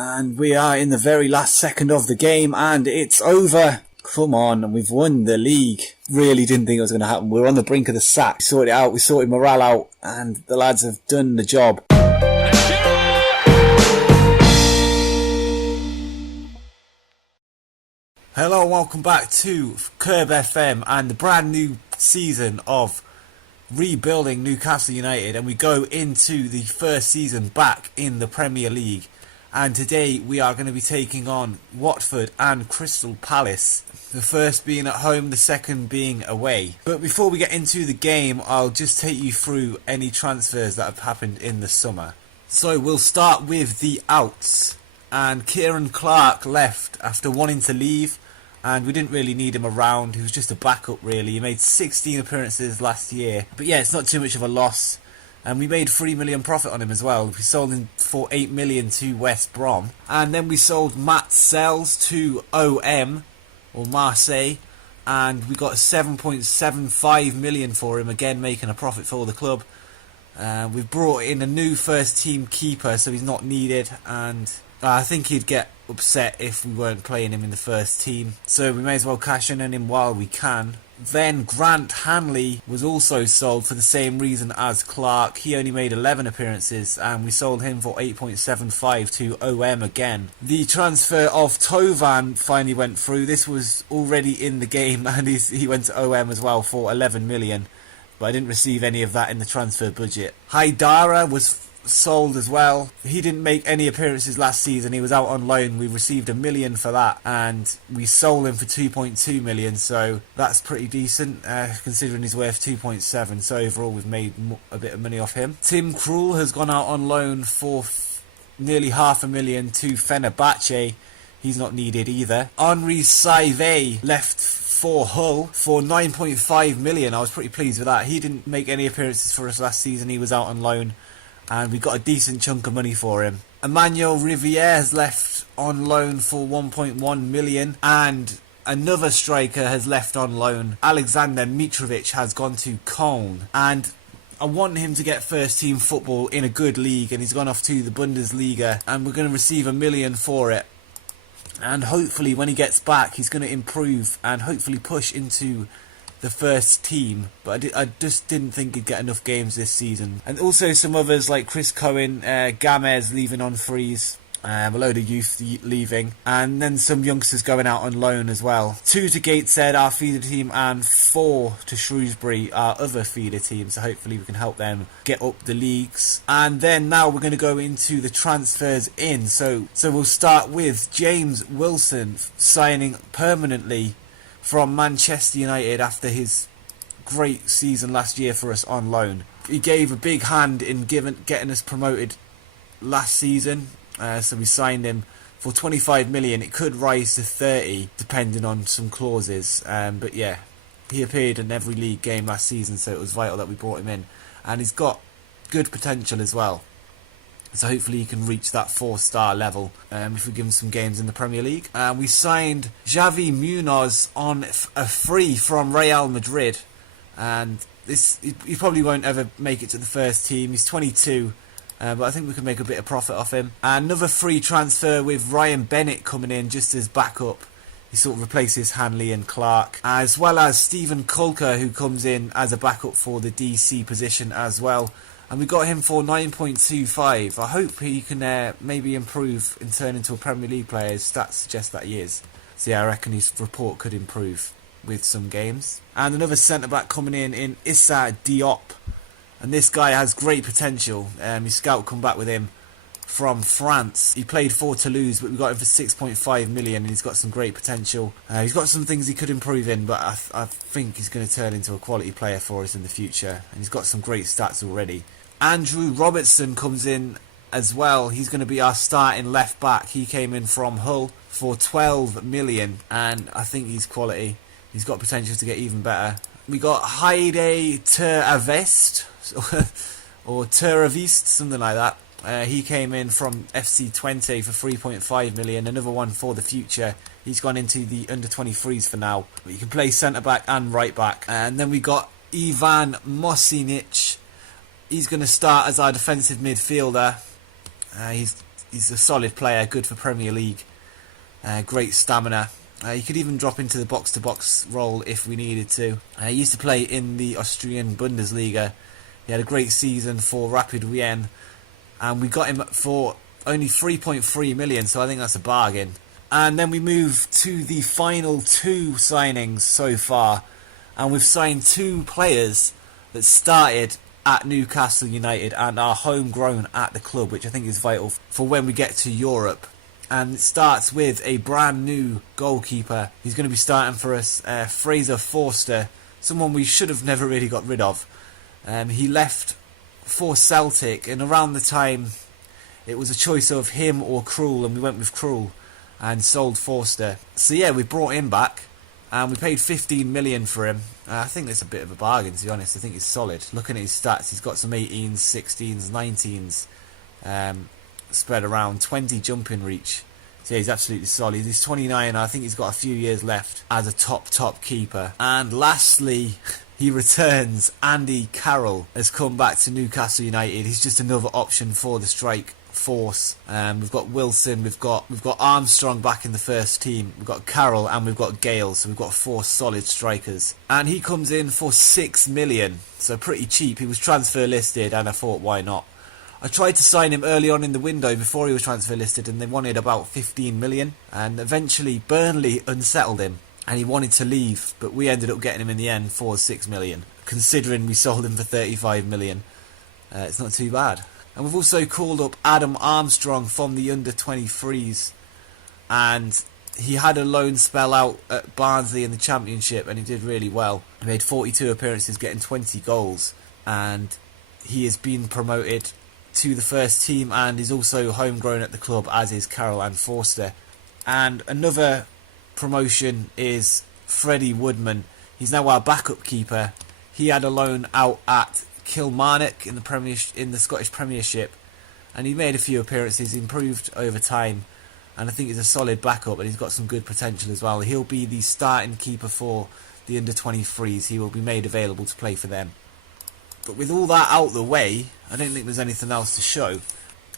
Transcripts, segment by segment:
And we are in the very last second of the game and it's over. Come on, we've won the league. Really didn't think it was going to happen. We were on the brink of the sack. We sorted it out, we sorted morale out, and the lads have done the job. Hello and welcome back to Curb FM and the brand new season of rebuilding Newcastle United, and we go into the first season back in the Premier League. And today we are going to be taking on Watford and Crystal Palace. The first being at home, the second being away. But before we get into the game, I'll just take you through any transfers that have happened in the summer. So we'll start with the outs. And Kieran Clark left after wanting to leave. And we didn't really need him around. He was just a backup really. He made 16 appearances last year. But yeah, it's not too much of a loss. And we made 3 million profit on him as well. We sold him for 8 million to West Brom. And then we sold Matt Sells to OM, or Marseille. And we got 7.75 million for him, again making a profit for the club. We've brought in a new first team keeper, so he's not needed. And I think he'd get upset if we weren't playing him in the first team. So we may as well cash in on him while we can. Then Grant Hamley was also sold for the same reason as Clark. He only made 11 appearances and we sold him for 8.75 to OM again. The transfer of Tovan finally went through. This was already in the game and he went to OM as well for 11 million. But I didn't receive any of that in the transfer budget. Haidara was sold as well. He didn't make any appearances last season. He was out on loan. We received 1 million for that and we sold him for 2.2 million, so that's pretty decent considering he's worth 2.7. so overall we've made a bit of money off him. Tim Krul has gone out on loan for nearly 500,000 to Fenerbahce. He's not needed either. Henri Saivet left for Hull for 9.5 million. I was pretty pleased with that. He didn't make any appearances for us last season. He was out on loan and we got a decent chunk of money for him. Emmanuel Riviere has left on loan for 1.1 million and another striker has left on loan. Alexander Mitrovic has gone to Köln and I want him to get first team football in a good league, and he's gone off to the Bundesliga and we're going to receive 1 million for it. And hopefully when he gets back he's going to improve and hopefully push into the first team, but I just didn't think he'd get enough games this season. And also some others like Chris Cohen, Gamez leaving on freeze, a load of youth leaving, and then some youngsters going out on loan as well. 2 to Gateshead, our feeder team, and 4 to Shrewsbury, our other feeder team, so hopefully we can help them get up the leagues. And then now we're going to go into the transfers in, so we'll start with James Wilson signing permanently from Manchester United after his great season last year for us on loan. He gave a big hand in getting us promoted last season, so we signed him for 25 million. It could rise to 30 depending on some clauses, but yeah, he appeared in every league game last season, so it was vital that we brought him in, and he's got good potential as well. So hopefully he can reach that 4-star level if we give him some games in the Premier League. We signed Xavi Munoz on a free from Real Madrid. And he probably won't ever make it to the first team. He's 22, but I think we can make a bit of profit off him. Another free transfer with Ryan Bennett coming in just as backup. He sort of replaces Hanley and Clark. As well as Stephen Kulka, who comes in as a backup for the DC position as well. And we got him for 9.25. I hope he can maybe improve and turn into a Premier League player. His stats suggest that he is. So yeah, I reckon his report could improve with some games. And another centre-back coming in Issa Diop. And this guy has great potential. His scout come back with him from France. He played for Toulouse, but we got him for 6.5 million and he's got some great potential. He's got some things he could improve in, but I think he's going to turn into a quality player for us in the future. And he's got some great stats already. Andrew Robertson comes in as well. He's going to be our starting left back. He came in from Hull for 12 million and I think he's quality. He's got potential to get even better. We got Heide Teravest or Teravist, something like that. He came in from FC20 for 3.5 million. Another one for the future. He's gone into the under-23s for now. But you can play centre-back and right-back. And then we got Ivan Mosinic. He's going to start as our defensive midfielder. He's He's a solid player, good for Premier League, great stamina. He could even drop into the box-to-box role if we needed to. He used to play in the Austrian Bundesliga. He had a great season for Rapid Wien, and we got him for only 3.3 million, so I think that's a bargain. And then we move to the final two signings so far, and we've signed two players that started at Newcastle United and are homegrown at the club, which I think is vital for when we get to Europe. And it starts with a brand new goalkeeper. He's going to be starting for us, Fraser Forster, someone we should have never really got rid of. He left for Celtic, and around the time it was a choice of him or Krul, and we went with Krul and sold Forster. So yeah, we brought him back, and we paid 15 million for him. I think that's a bit of a bargain, to be honest. I think he's solid. Looking at his stats, he's got some 18s, 16s, 19s spread around, 20 jumping reach. So yeah, he's absolutely solid. He's 29, I think he's got a few years left as a top keeper. And lastly, he returns. Andy Carroll has come back to Newcastle United. He's just another option for the strike force. We've got Wilson, we've got Armstrong back in the first team, we've got Carroll, and we've got Gale, so we've got 4 solid strikers. And he comes in for 6 million, so pretty cheap. He was transfer listed, and I thought, why not? I tried to sign him early on in the window before he was transfer listed, and they wanted about 15 million, and eventually Burnley unsettled him and he wanted to leave, but we ended up getting him in the end for 6 million. Considering we sold him for 35 million, it's not too bad. And we've also called up Adam Armstrong from the under-23s, and he had a loan spell out at Barnsley in the Championship, and he did really well. He made 42 appearances, getting 20 goals, and he has been promoted to the first team, and is also homegrown at the club, as is Carroll and Forster. And another promotion is Freddy Woodman. He's now our backup keeper. He had a loan out at Kilmarnock in the Scottish Premiership, and he made a few appearances, improved over time, and I think he's a solid backup, and he's got some good potential as well. He'll be the starting keeper for the under-23s. He will be made available to play for them. But with all that out of the way, I don't think there's anything else to show.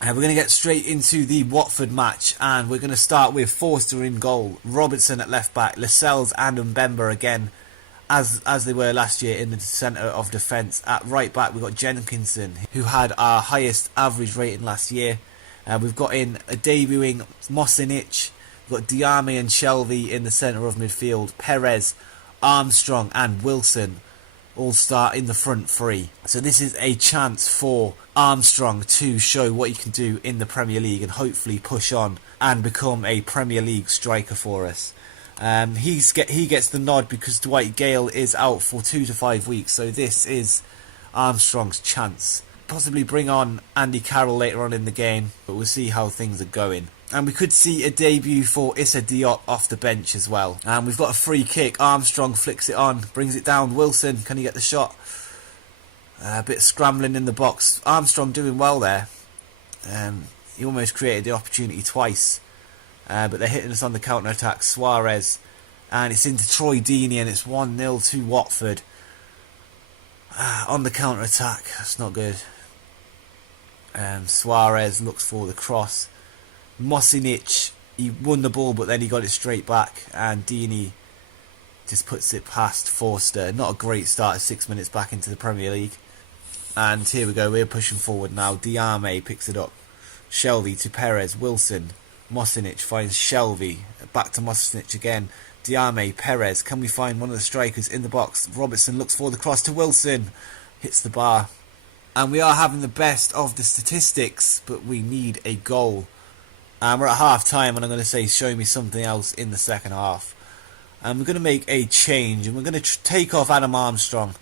We're going to get straight into the Watford match, and we're going to start with Forster in goal, Robertson at left back, Lascelles and Mbemba again, as they were last year in the centre of defence. At right back we've got Jenkinson, who had our highest average rating last year. We've got in a debuting Mosinic, we've got Diame and Shelvey in the centre of midfield, Perez, Armstrong and Wilson all start in the front three. So this is a chance for Armstrong to show what he can do in the Premier League and hopefully push on and become a Premier League striker for us. He gets the nod because Dwight Gale is out for 2 to 5 weeks, so this is Armstrong's chance. Possibly bring on Andy Carroll later on in the game, but we'll see how things are going. And we could see a debut for Issa Diop off the bench as well. And we've got a free kick. Armstrong flicks it on, brings it down. Wilson, can he get the shot? A bit of scrambling in the box. Armstrong doing well there. He almost created the opportunity twice. But they're hitting us on the counter-attack. Suarez. And it's into Troy Deeney, and it's 1-0 to Watford. On the counter-attack. That's not good. Suarez looks for the cross. Mosinic, he won the ball, but then he got it straight back, and Deeney just puts it past Forster. Not a great start, 6 minutes back into the Premier League. And here we go, we're pushing forward now. Diame picks it up. Shelvey to Perez. Wilson. Mosinic finds Shelvey. Back to Mosinic again. Diame, Perez. Can we find one of the strikers in the box? Robertson looks for the cross to Wilson. Hits the bar. And we are having the best of the statistics, but we need a goal. We're at half time, and I'm going to say show me something else in the second half. And we're going to make a change, and we're going to take off Adam Armstrong,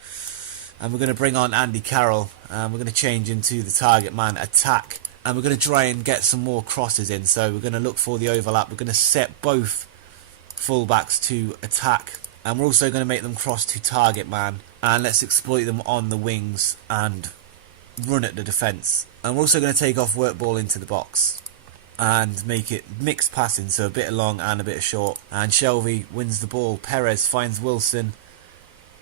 and we're going to bring on Andy Carroll, and we're going to change into the target man attack, and we're going to try and get some more crosses in. So we're going to look for the overlap. We're going to set both fullbacks to attack, and we're also going to make them cross to target man, and let's exploit them on the wings and run at the defence. And we're also going to take off work ball into the box and make it mixed passing, so a bit of long and a bit of short. And Shelvey wins the ball. Perez finds Wilson.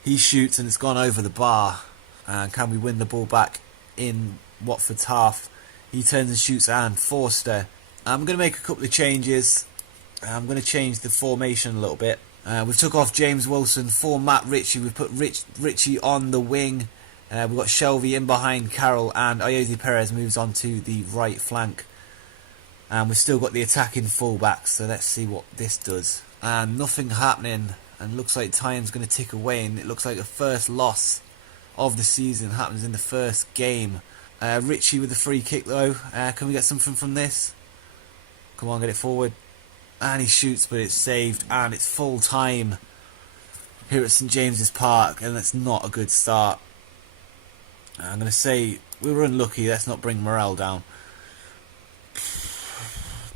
He shoots and it's gone over the bar. And can we win the ball back in Watford's half? He turns and shoots, and Forster I'm going to make a couple of changes. I'm going to change the formation a little bit. We took off James Wilson for Matt Ritchie. We put Ritchie on the wing. We've got Shelvey in behind Carroll, and Ayoze Perez moves on to the right flank. And we've still got the attacking fullbacks, so let's see what this does. And nothing happening, and looks like time's going to tick away, and it looks like the first loss of the season happens in the first game. Ritchie with the free kick though. Can we get something from this? Come on, get it forward. And he shoots, but it's saved, and it's full time here at St James's Park, and that's not a good start. I'm going to say we were unlucky. Let's not bring morale down.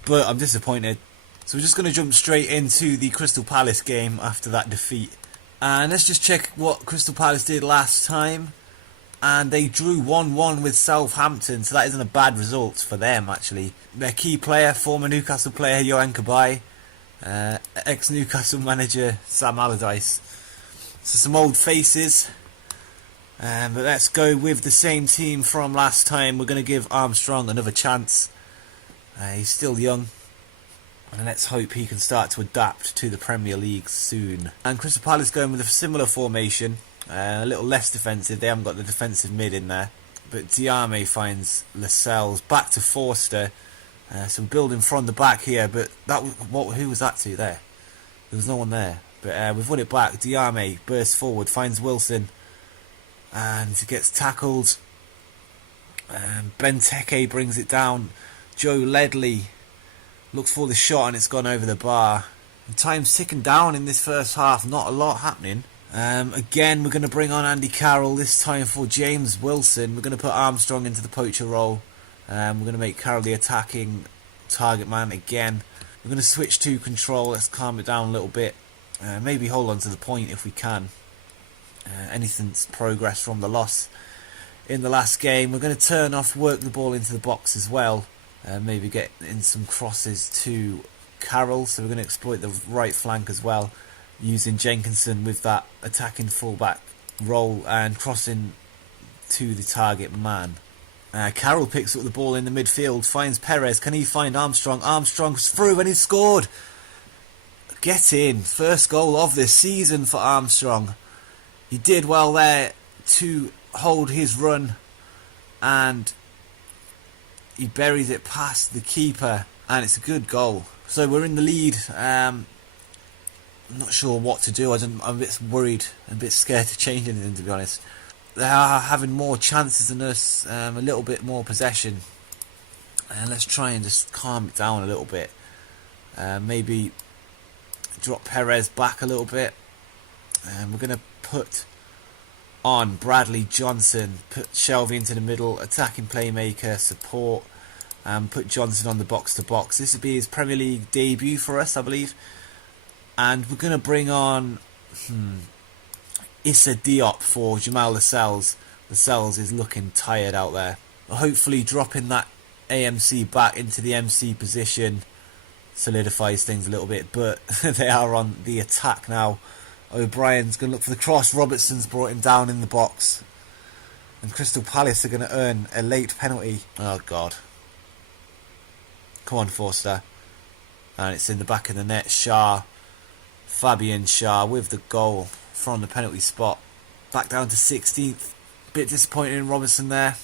But I'm disappointed. So we're just going to jump straight into the Crystal Palace game after that defeat. And let's just check what Crystal Palace did last time. And they drew 1-1 with Southampton, so that isn't a bad result for them, actually. Their key player, former Newcastle player Johan Cabaye, ex-Newcastle manager Sam Allardyce. So some old faces. But let's go with the same team from last time. We're going to give Armstrong another chance. He's still young. And let's hope he can start to adapt to the Premier League soon. And Crystal Palace going with a similar formation. A little less defensive. They haven't got the defensive mid in there. But Diame finds Lascelles. Back to Forster. Some building from the back here. But who was that to there? There was no one there. But we've won it back. Diame bursts forward. Finds Wilson. And gets tackled. Benteke brings it down. Joe Ledley looks for the shot, and it's gone over the bar. And time's ticking down in this first half. Not a lot happening. Again, we're going to bring on Andy Carroll, this time for James Wilson. We're going to put Armstrong into the poacher role. We're going to make Carroll the attacking target man again. We're going to switch to control. Let's calm it down a little bit. Maybe hold on to the point if we can. Anything's progress from the loss in the last game. We're going to turn off, work the ball into the box as well. Maybe get in some crosses to Carroll. So we're going to exploit the right flank as well, using Jenkinson with that attacking fullback role and crossing to the target man. Carroll picks up the ball in the midfield, finds Perez. Can he find Armstrong? Armstrong's through and he's scored. Get in. First goal of the season for Armstrong. He did well there to hold his run, and he buries it past the keeper, and it's a good goal. So we're in the lead. I'm not sure what to do. I'm a bit worried, a bit scared to change anything, to be honest. They are having more chances than us, a little bit more possession. And let's try and just calm it down a little bit. Maybe drop Perez back a little bit. We're going to put on Bradley Johnson, put Shelvey into the middle, attacking playmaker, support, and put Johnson on the box-to-box. This will be his Premier League debut for us, I believe. And we're going to bring on Issa Diop for Jamal Lascelles. Lascelles is looking tired out there. Hopefully dropping that AMC back into the MC position solidifies things a little bit, but they are on the attack now. O'Brien's going to look for the cross. Robertson's brought him down in the box. And Crystal Palace are going to earn a late penalty. Oh, God. Come on, Forster. And it's in the back of the net. Fabian Schär with the goal from the penalty spot. Back down to 16th. Bit disappointing in Robertson there.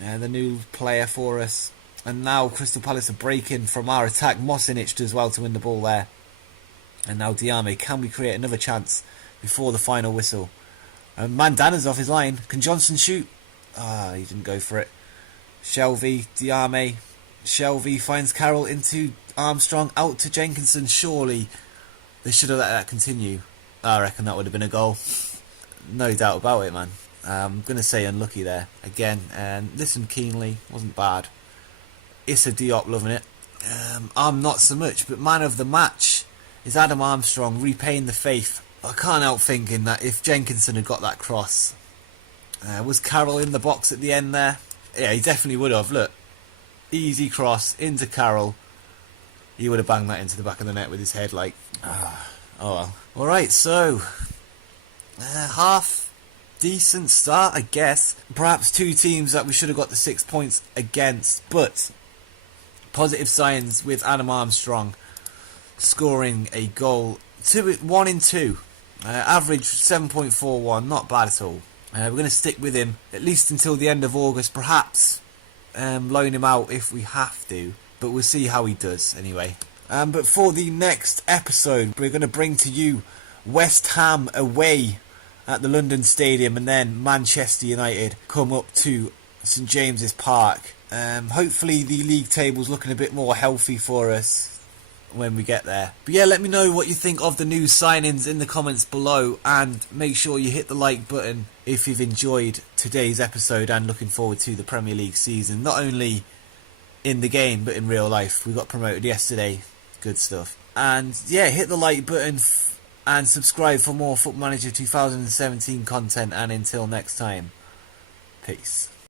Yeah, the new player for us. And now Crystal Palace are breaking from our attack. Mosinic does well to win the ball there. And now Diame. Can we create another chance before the final whistle? Mandana's off his line. Can Johnson shoot? He didn't go for it. Shelvey, Diame. Shelvey finds Carroll into Armstrong. Out to Jenkinson. Surely they should have let that continue. I reckon that would have been a goal. No doubt about it, man. I'm going to say unlucky there. Again, and listen keenly. Wasn't bad. Issa Diop loving it. I'm not so much, but man of the match is Adam Armstrong, repaying the faith. I can't help thinking that if Jenkinson had got that cross, was Carroll in the box at the end there? Yeah, he definitely would have. Look, easy cross into Carroll. He would have banged that into the back of the net with his head, like, oh well. Alright, so half decent start, I guess. Perhaps two teams that we should have got the 6 points against, but Positive signs with Adam Armstrong scoring a goal. 1 in 2. Average 7.41, not bad at all. We're going to stick with him at least until the end of August, perhaps loan him out if we have to, but we'll see how he does anyway. But for the next episode, we're going to bring to you West Ham away at the London Stadium, and then Manchester United come up to St James's Park. Hopefully the league table's looking a bit more healthy for us when we get there. But yeah, let me know what you think of the new signings in the comments below, and make sure you hit the like button if you've enjoyed today's episode and looking forward to the Premier League season, not only in the game but in real life. We got promoted yesterday, good stuff. And yeah, hit the like button and subscribe for more Football Manager 2017 content, and until next time, peace.